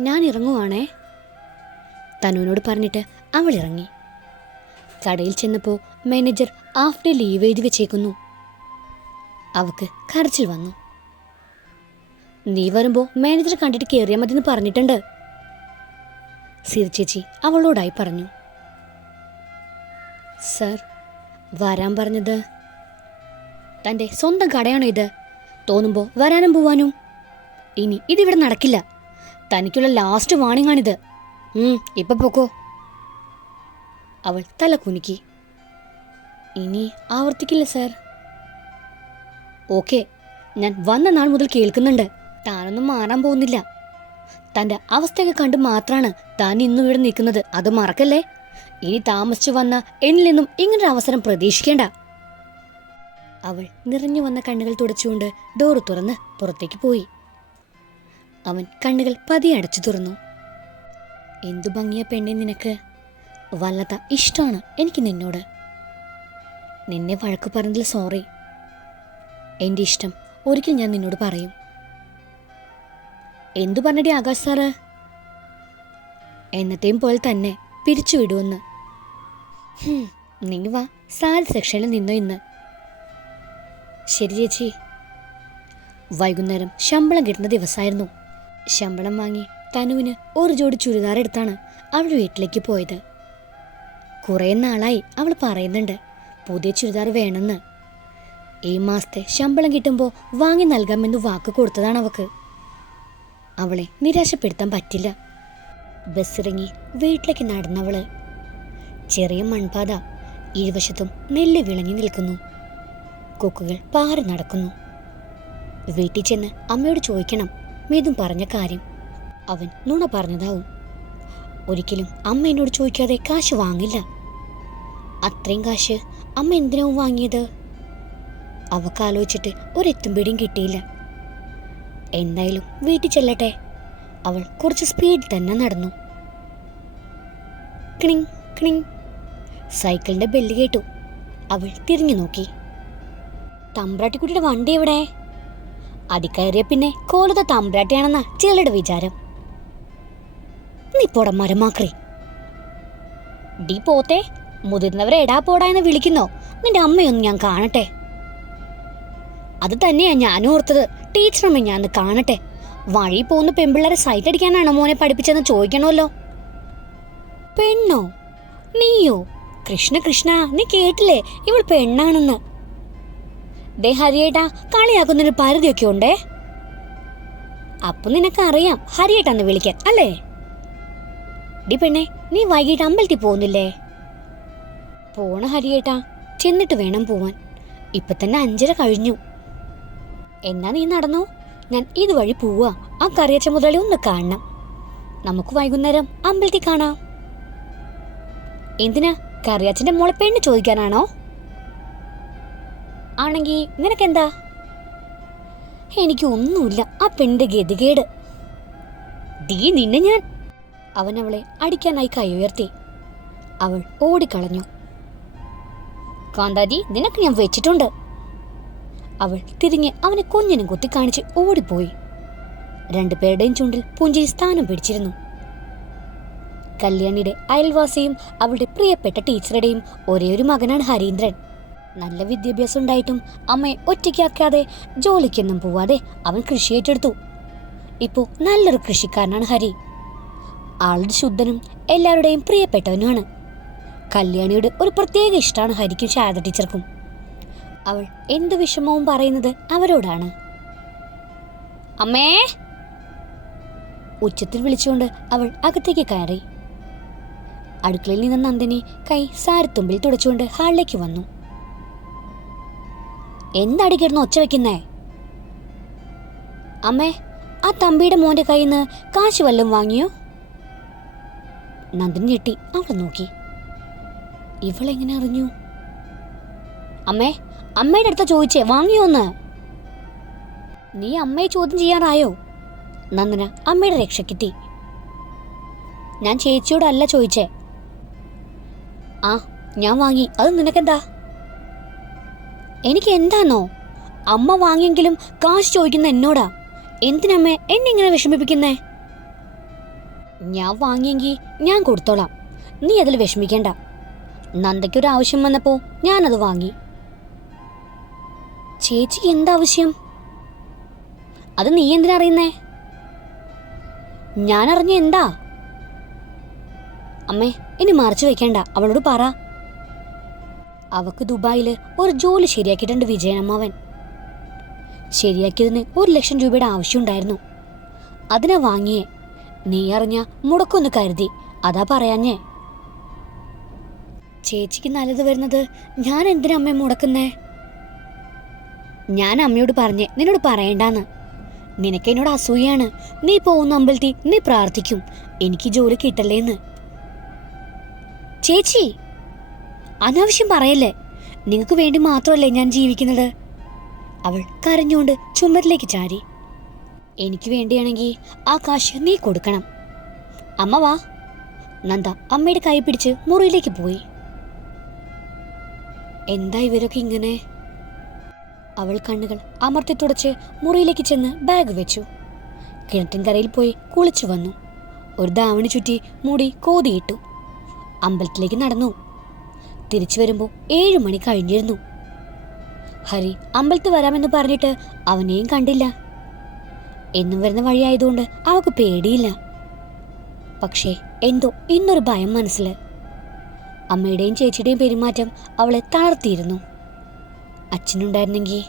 ഞാൻ ഇറങ്ങുവാണേ തനുവിനോട് പറഞ്ഞിട്ട് അവൾ ഇറങ്ങി കടയിൽ ചെന്നപ്പോൾ മാനേജർ ഹാഫ് ഡേ ലീവ് എഴുതി വെച്ചേക്കുന്നു. അവക്ക് കരച്ചിൽ വന്നു. നീ വരുമ്പോൾ മാനേജർ കണ്ടിട്ട് കയറിയാൽ മതിയെന്ന് പറഞ്ഞിട്ടുണ്ട്. സിരിച്ചേച്ചി അവളോടായി പറഞ്ഞു. സർ വരാൻ പറഞ്ഞത് തന്റെ സ്വന്തം കടയാണോ ഇത്? തോന്നുമ്പോൾ വരാനും പോവാനും. ഇനി ഇതിവിടെ നടക്കില്ല. തനിക്കുള്ള ലാസ്റ്റ് ഉം, ഇപ്പൊ പോക്കോ. അവൾ തല കുനുക്കി. ഇനി ആവർത്തിക്കില്ല സർ ഓക്കെ ഞാൻ വന്ന നാൾ മുതൽ കേൾക്കുന്നുണ്ട്. താനൊന്നും മാറാൻ പോകുന്നില്ല. തന്റെ അവസ്ഥയൊക്കെ കണ്ട് മാത്രാണ് താൻ ഇന്നും ഇവിടെ നിൽക്കുന്നത്. അത് മറക്കല്ലേ? ഇനി താമസിച്ചു വന്ന എന്നിൽ നിന്നും ഇങ്ങനൊരു അവസരം പ്രതീക്ഷിക്കേണ്ട. അവൾ നിറഞ്ഞു വന്ന കണ്ണുകൾ തുടച്ചുകൊണ്ട് ഡോറ് തുറന്ന് പുറത്തേക്ക് പോയി. അവൻ കണ്ണുകൾ പതിയെ അടച്ചു തുറന്നു. എന്തു ഭംഗിയ പെണ്ണെ നിനക്ക്. വല്ലത ഇഷ്ടമാണ് എനിക്ക് നിന്നോട്. നിന്നെ വഴക്ക് പറഞ്ഞതിൽ സോറി. എന്റെ ഇഷ്ടം ഒരിക്കൽ ഞാൻ നിന്നോട് പറയും. എന്തു പറഞ്ഞടി ആകാശ് സാറ്? എന്നത്തെയും പോലെ തന്നെ പിരിച്ചുവിടുമെന്ന് ഹും, നീ വാ. സാരി സെക്ഷനിൽ നിന്നോ ഇന്ന്. ശരി ചേച്ചി. വൈകുന്നേരം ശമ്പളം കിട്ടുന്ന ദിവസമായിരുന്നു. ശമ്പളം വാങ്ങി തനുവിന് ഒരു ജോഡി ചുരിദാർ എടുത്താണ് അവൾ വീട്ടിലേക്ക് പോയത്. കുറേ നാളായി അവൾ പറയുന്നുണ്ട് പുതിയ ചുരിദാർ വേണമെന്ന്. ഈ മാസത്തെ ശമ്പളം കിട്ടുമ്പോൾ വാങ്ങി നൽകാമെന്ന് വാക്ക് കൊടുത്തതാണ് അവക്ക്. അവളെ നിരാശപ്പെടുത്താൻ പറ്റില്ല. ബസ്സിറങ്ങി വീട്ടിലേക്ക് നടന്നവൾ. ചെറിയ മൺപാത ഇരുവശത്തും നെല്ല് വിളഞ്ഞു നിൽക്കുന്നു. കൊക്കുകൾ പാറി നടക്കുന്നു. വീട്ടിൽ ചെന്ന് അമ്മയോട് ചോദിക്കണം മേതും പറഞ്ഞ കാര്യം. അവൻ നുണ പറഞ്ഞതാവും. ഒരിക്കലും അമ്മ എന്നോട് ചോദിക്കാതെ കാശ് വാങ്ങില്ല. അത്രയും കാശ് അമ്മ എന്തിനാവും വാങ്ങിയത്? അവക്കാലോചിച്ചിട്ട് ഒരെത്തും പിടിയും കിട്ടിയില്ല. എന്തായാലും വീട്ടിൽ ചെല്ലട്ടെ. അവൾ കുറച്ച് സ്പീഡിൽ തന്നെ നടന്നു. ക്ണിങ് ക്ണിങ് സൈക്കിളിന്റെ ബെല്ല് കേട്ടു. അവൾ തിരിഞ്ഞു നോക്കി. തമ്പ്രാട്ടിക്കുട്ടിയുടെ വണ്ടി എവിടെ? അടിക്കയറിയ പിന്നെ കോലത്തെ തമ്പ്രാട്ടിയാണെന്ന ചിലരുടെ വിചാരം. നീ പോട മരമാക്രി. ഡി പോത്തെ മുതിർന്നവരെ എടാ പോടാ എന്ന് വിളിക്കുന്നോ? നിന്റെ അമ്മയൊന്നും ഞാൻ കാണട്ടെ. അത് തന്നെയാ ഞാനും ഓർത്തത്. ടീച്ചറമ്മ ഞാൻ കാണട്ടെ. വഴി പോകുന്ന പെമ്പിള്ളേരെ സൈറ്റ് അടിക്കാനാണോ മോനെ പഠിപ്പിച്ചെന്ന് ചോദിക്കണമല്ലോ. പെണ്ണോ? നീയോ? കൃഷ്ണ കൃഷ്ണ നീ കേട്ടില്ലേ? ഇവൾ പെണ്ണാണെന്ന്. ദേ ഹരിയേട്ടാ കളിയാക്കുന്നൊരു പരിധിയൊക്കെ ഉണ്ടേ? അപ്പൊ നിനക്കറിയാം ഹരിയേട്ടാന്ന് വിളിക്കാൻ അല്ലേ? ഡി പെണ്ണെ നീ വൈകിട്ട് അമ്പലത്തിൽ പോകുന്നില്ലേ? പോണ ഹരിയേട്ടാ ചെന്നിട്ട് വേണം പോവാൻ. ഇപ്പൊ തന്നെ അഞ്ചര കഴിഞ്ഞു. എന്നാ നീ നടന്നു? ഞാൻ ഇതുവഴി പോവാ. ആ കറിയച്ച മുതലി ഒന്ന് കാണണം. നമുക്ക് വൈകുന്നേരം അമ്പലത്തിൽ കാണാം. എന്തിനാ? കറിയാച്ചന്റെ മോളെ പെണ്ണ് ചോദിക്കാനാണോ? ആണെങ്കി നിനക്കെന്താ? എനിക്ക് ഒന്നുമില്ല ആ പെണ്ണിന്റെ ഗതികേട്. ദീ നിന്നെ ഞാൻ. അവൻ അവളെ അടിക്കാനായി കൈ ഉയർത്തി. അവൾ ഓടിക്കളഞ്ഞു. കാന്താജി നിനക്ക് ഞാൻ വെച്ചിട്ടുണ്ട്. അവൾ തിരിഞ്ഞ് അവനെ കുഞ്ഞിനും കുത്തി കാണിച്ച് ഓടിപ്പോയി. രണ്ടുപേരുടെയും ചുണ്ടിൽ പുഞ്ചിരി സ്ഥാനം പിടിച്ചിരുന്നു. കല്യാണിയുടെ അയൽവാസിയും അവളുടെ പ്രിയപ്പെട്ട ടീച്ചറുടെയും ഒരേ ഒരു മകനാണ് ഹരീന്ദ്രൻ. നല്ല വിദ്യാഭ്യാസം ഉണ്ടായിട്ടും അമ്മയെ ഒറ്റയ്ക്കാക്കാതെ ജോലിക്കൊന്നും പോവാതെ അവൻ കൃഷി ഏറ്റെടുത്തു. ഇപ്പോൾ നല്ലൊരു കൃഷിക്കാരനാണ് ഹരി. ആളുടെ ശുദ്ധനും എല്ലാവരുടെയും പ്രിയപ്പെട്ടവനുമാണ്. കല്യാണിയുടെ ഒരു പ്രത്യേക ഇഷ്ടമാണ് ഹരിക്കും ശാരദ ടീച്ചർക്കും. അവൾ എന്ത് വിഷമവും പറയുന്നത് അവരോടാണ്. അമ്മേ! ഉച്ചത്തിൽ വിളിച്ചുകൊണ്ട് അവൾ അകത്തേക്ക് കയറി. അടുക്കളയിൽ നിന്ന് നന്ദിനി കൈ സാരത്തുമ്പിൽ തുടച്ചുകൊണ്ട് ഹാളിലേക്ക് വന്നു. എന്താടി കിടന്ന് ഒച്ച വെക്കുന്നേ? അമ്മേ ആ തമ്പിയുടെ മോന്റെ കയ്യിൽ നിന്ന് കാശ് വല്ലതും വാങ്ങിയോ? നന്ദിനി ഞെട്ടി അവളെ നോക്കി. ഇവളെങ്ങനെ അറിഞ്ഞു? അമ്മേ അമ്മയുടെ അടുത്ത ചോദിച്ചേ വാങ്ങിയോന്ന് നീ അമ്മയെ ചോദ്യം ചെയ്യാറായോ? നന്ദന അമ്മയുടെ രക്ഷക്കെത്തി ഞാൻ ചേച്ചിയോടല്ല ചോദിച്ചേ. ആ ഞാൻ വാങ്ങി. അത് നിനക്കെന്താ? എനിക്ക് എന്താണോ അമ്മ വാങ്ങിയെങ്കിലും കാശ് ചോദിക്കുന്ന എന്നോടാ. എന്തിനമ്മേ എന്നെ ഇങ്ങനെ വിഷമിപ്പിക്കുന്നേ? ഞാൻ വാങ്ങിയെങ്കിൽ ഞാൻ കൊടുത്തോളാം. നീ അതിൽ വിഷമിക്കേണ്ട. നന്ദയ്ക്കൊരു ആവശ്യം വന്നപ്പോൾ ഞാനത് വാങ്ങി. ചേച്ചിക്ക് എന്താവശ്യം? അത് നീ എന്തിനറിയുന്നേ അറിഞ്ഞ എന്താ? അമ്മേ ഇനി മറച്ചു വെക്കണ്ട. അവളോട് പറ. അവക്ക് ദുബായിൽ ഒരു ജോലി ശരിയാക്കിയിട്ടുണ്ട് വിജയനമ്മാവൻ. ശരിയാക്കിയതിന് ഒരു ലക്ഷം രൂപയുടെ ആവശ്യമുണ്ടായിരുന്നു. അതിനാ വാങ്ങിയേ. നീ അറിഞ്ഞ മുടക്കൊന്ന് കരുതി. അതാ പറയാഞ്ഞേ. ചേച്ചിക്ക് നല്ലത് വരുന്നത് ഞാൻ എന്തിനാ അമ്മയെ മുടക്കുന്നേ? ഞാൻ അമ്മയോട് പറഞ്ഞേ നിന്നോട് പറയണ്ടാന്ന്. നിനക്ക് എന്നോട് അസൂയാണ്. നീ പോകുന്ന അമ്പലത്തിൽ നീ പ്രാർത്ഥിക്കും. എനിക്ക് ജോലി കിട്ടല്ലേന്ന്. ചേച്ചി! അനാവശ്യം പറയല്ലേ? നിങ്ങൾക്ക് വേണ്ടി മാത്രമല്ലേ ഞാൻ ജീവിക്കുന്നത്? അവൾ കരഞ്ഞുകൊണ്ട് ചുമരിലേക്ക് ചാരി എനിക്ക് വേണ്ടിയാണെങ്കിൽ ആ കാശ് നീ കൊടുക്കണം. അമ്മ വാ. നന്ദ അമ്മയുടെ കൈ പിടിച്ച് മുറിയിലേക്ക് പോയി. എന്താ ഇവരൊക്കെ ഇങ്ങനെ? അവൾ കണ്ണുകൾ അമർത്തി തുടച്ച് മുറിയിലേക്ക് ചെന്ന് ബാഗ് വെച്ചു. കിണറ്റിൻകരയിൽ പോയി കുളിച്ചു വന്നു. ഒരു ദാവണി ചുറ്റി മുടി കോതിയിട്ടു. അമ്പലത്തിലേക്ക് നടന്നു. തിരിച്ചു വരുമ്പോൾ ഏഴു മണി കഴിഞ്ഞിരുന്നു. ഹരി അമ്പലത്തിൽ വരാമെന്ന് പറഞ്ഞിട്ട് അവനെയും കണ്ടില്ല. എന്നും വരുന്ന വഴിയായതുകൊണ്ട് അവൾക്ക് പേടിയില്ല. പക്ഷേ എന്തോ ഇന്നൊരു ഭയം മനസ്സിൽ അമ്മയുടെയും ചേച്ചിയുടെയും പെരുമാറ്റം അവളെ തളർത്തിയിരുന്നു. അച്ഛനുണ്ടായിരുന്നെങ്കിൽ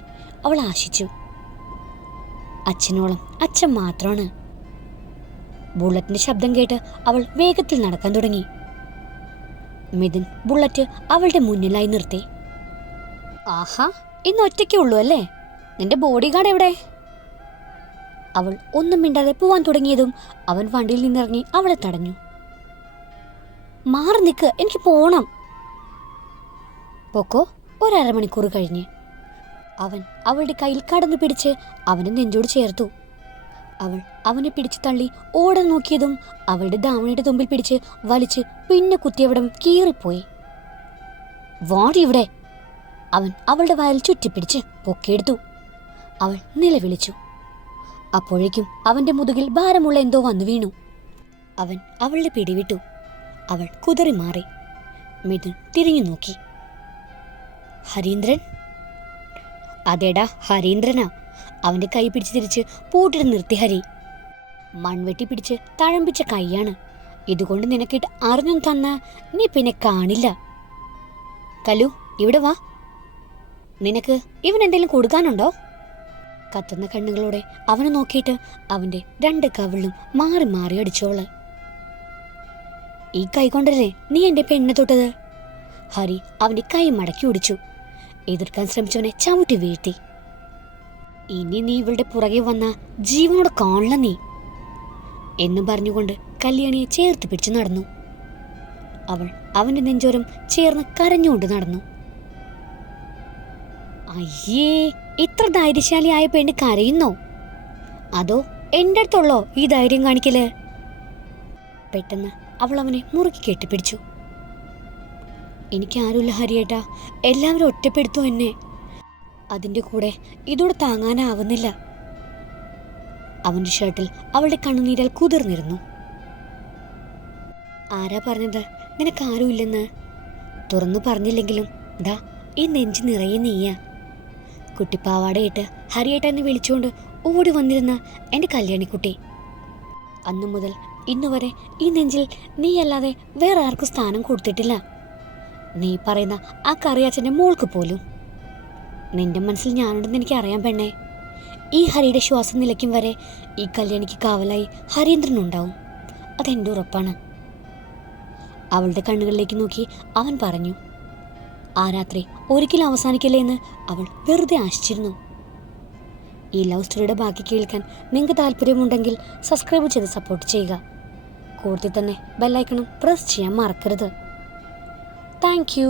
അവൾ ആശിച്ചു. അച്ഛനോളം അച്ഛൻ മാത്രമാണ് ബുള്ളറ്റിന്റെ ശബ്ദം കേട്ട് അവൾ വേഗത്തിൽ നടക്കാൻ തുടങ്ങി. മിഥുൻ ബുള്ളറ്റ് അവളുടെ മുന്നിലായി നിർത്തി. ആഹാ ഇന്ന് ഒറ്റയ്ക്കേ ഉള്ളൂ അല്ലേ? നിന്റെ ബോഡി ഗാർഡ് എവിടെ? അവൾ ഒന്നും മിണ്ടാതെ പോവാൻ തുടങ്ങിയതും അവൻ വണ്ടിയിൽ നിന്നിറങ്ങി അവളെ തടഞ്ഞു. മാറി നിൽക്ക് എനിക്ക് പോണം. പൊക്കോ ഒരമണിക്കൂർ കഴിഞ്ഞ്. അവൻ അവളുടെ കയ്യിൽ കടന്നു പിടിച്ച് അവനെ നെഞ്ചോട് ചേർത്തു. അവൾ അവനെ പിടിച്ചു തള്ളി ഓടാൻ നോക്കിയതും അവളുടെ ദാവണിയുടെ തുമ്പിൽ പിടിച്ച് വലിച്ച് പിന്നെ കുത്തിയവിടം കീറിപ്പോയി. വാടി ഇവിടെ അവൻ അവളുടെ വയൽ ചുറ്റിപ്പിടിച്ച് പൊക്കിയെടുത്തു. അവൾ നിലവിളിച്ചു. അപ്പോഴേക്കും അവന്റെ മുതുകിൽ ഭാരമുള്ള എന്തോ വന്നു വീണു. അവൻ അവളുടെ പിടിവിട്ടു. അവൾ കുതറി മാറി. മിഥുൻ തിരിഞ്ഞു നോക്കി. ഹരീന്ദ്രൻ? അതേടാ ഹരീന്ദ്രനാ. അവന്റെ കൈ പിടിച്ച് തിരിച്ച് പൂട്ടിട്ട് നിർത്തി ഹരി. മൺവെട്ടി പിടിച്ച് തഴമ്പിച്ച കൈയാണ്. ഇതുകൊണ്ട് നിനക്കിട്ട് അറിഞ്ഞും തന്ന നീ പിന്നെ കാണില്ല. കലു ഇവിടെ വാ. നിനക്ക് ഇവൻ എന്തെങ്കിലും കൊടുക്കാനുണ്ടോ? കത്തുന്ന കണ്ണുകളോടെ അവനെ നോക്കിയിട്ട് അവന്റെ രണ്ട് കവിളും മാറി മാറി അടിച്ചോൾ. ഈ കൈ കൊണ്ടല്ലേ നീ എന്റെ പെണ്ണെ തൊട്ടത്? ഹരി അവന്റെ കൈ മടക്കി ഒടിച്ചു എതിർക്കാൻ ശ്രമിച്ചവനെ ചവിട്ടി വീഴ്ത്തി. ഇനി നീ ഇവളുടെ പുറകെ വന്ന ജീവനോട് കാണില്ല നീ. എന്നും പറഞ്ഞുകൊണ്ട് കല്യാണിയെ ചേർത്ത് പിടിച്ചു നടന്നു. അവൾ അവന്റെ നെഞ്ചോരം ചേർന്ന് കരഞ്ഞുകൊണ്ട് നടന്നു. അയ്യേ ഇത്ര ധൈര്യശാലിയായ പെണ്ണ് കരയുന്നോ? അതോ എന്റെ അടുത്തുള്ളോ ഈ ധൈര്യം കാണിക്കൽ? പെട്ടെന്ന് അവൾ അവനെ മുറുക്കി കെട്ടിപ്പിടിച്ചു. എനിക്കാരുമില്ല ഹരിയേട്ടാ. എല്ലാവരും ഒറ്റപ്പെടുത്തു എന്നെ. അതിന്റെ കൂടെ ഇതോടെ താങ്ങാനാവുന്നില്ല. അവന്റെ ഷർട്ടിൽ അവളുടെ കണ്ണുനീരാൽ കുതിർന്നിരുന്നു. ആരാ പറഞ്ഞത്? നിനക്ക് ആരുമില്ലെന്ന് തുറന്നു പറഞ്ഞില്ലെങ്കിലും. ദാ ഈ നെഞ്ച് നിറയെ നീയാ കുട്ടിപ്പാവാടയിട്ട് ഹരിയേട്ട എന്ന് വിളിച്ചുകൊണ്ട് ഓടി വന്നിരുന്ന എന്റെ കല്യാണിക്കുട്ടി അന്നു മുതൽ ഇന്നുവരെ ഈ നെഞ്ചിൽ നീയല്ലാതെ വേറെ ആർക്കും സ്ഥാനം കൊടുത്തിട്ടില്ല. നീ പറയുന്ന ആ കറിയാച്ചന്റെ മോൾക്ക് പോലും. നിന്റെ മനസ്സിൽ ഞാനുണ്ടെന്ന് എനിക്ക് അറിയാൻ പെണ്ണേ. ഈ ഹരിയുടെ ശ്വാസം നിലയ്ക്കും വരെ ഈ കല്യാണിക്ക് കാവലായി ഹരീന്ദ്രൻ ഉണ്ടാവും. അതെന്റെ ഉറപ്പാണ്. അവളുടെ കണ്ണുകളിലേക്ക് നോക്കി അവൻ പറഞ്ഞു ആ രാത്രി ഒരിക്കലും അവസാനിക്കില്ലേ എന്ന് അവൾ വെറുതെ ആശിച്ചിരുന്നു. ഈ ലവ് സ്റ്റോറിയുടെ ബാക്കി കേൾക്കാൻ നിങ്ങൾക്ക് താല്പര്യമുണ്ടെങ്കിൽ സബ്സ്ക്രൈബ് ചെയ്ത് സപ്പോർട്ട് ചെയ്യുക. കൂടുതൽ തന്നെ ബെല്ലൈക്കണം പ്രസ് ചെയ്യാൻ മറക്കരുത്. താങ്ക്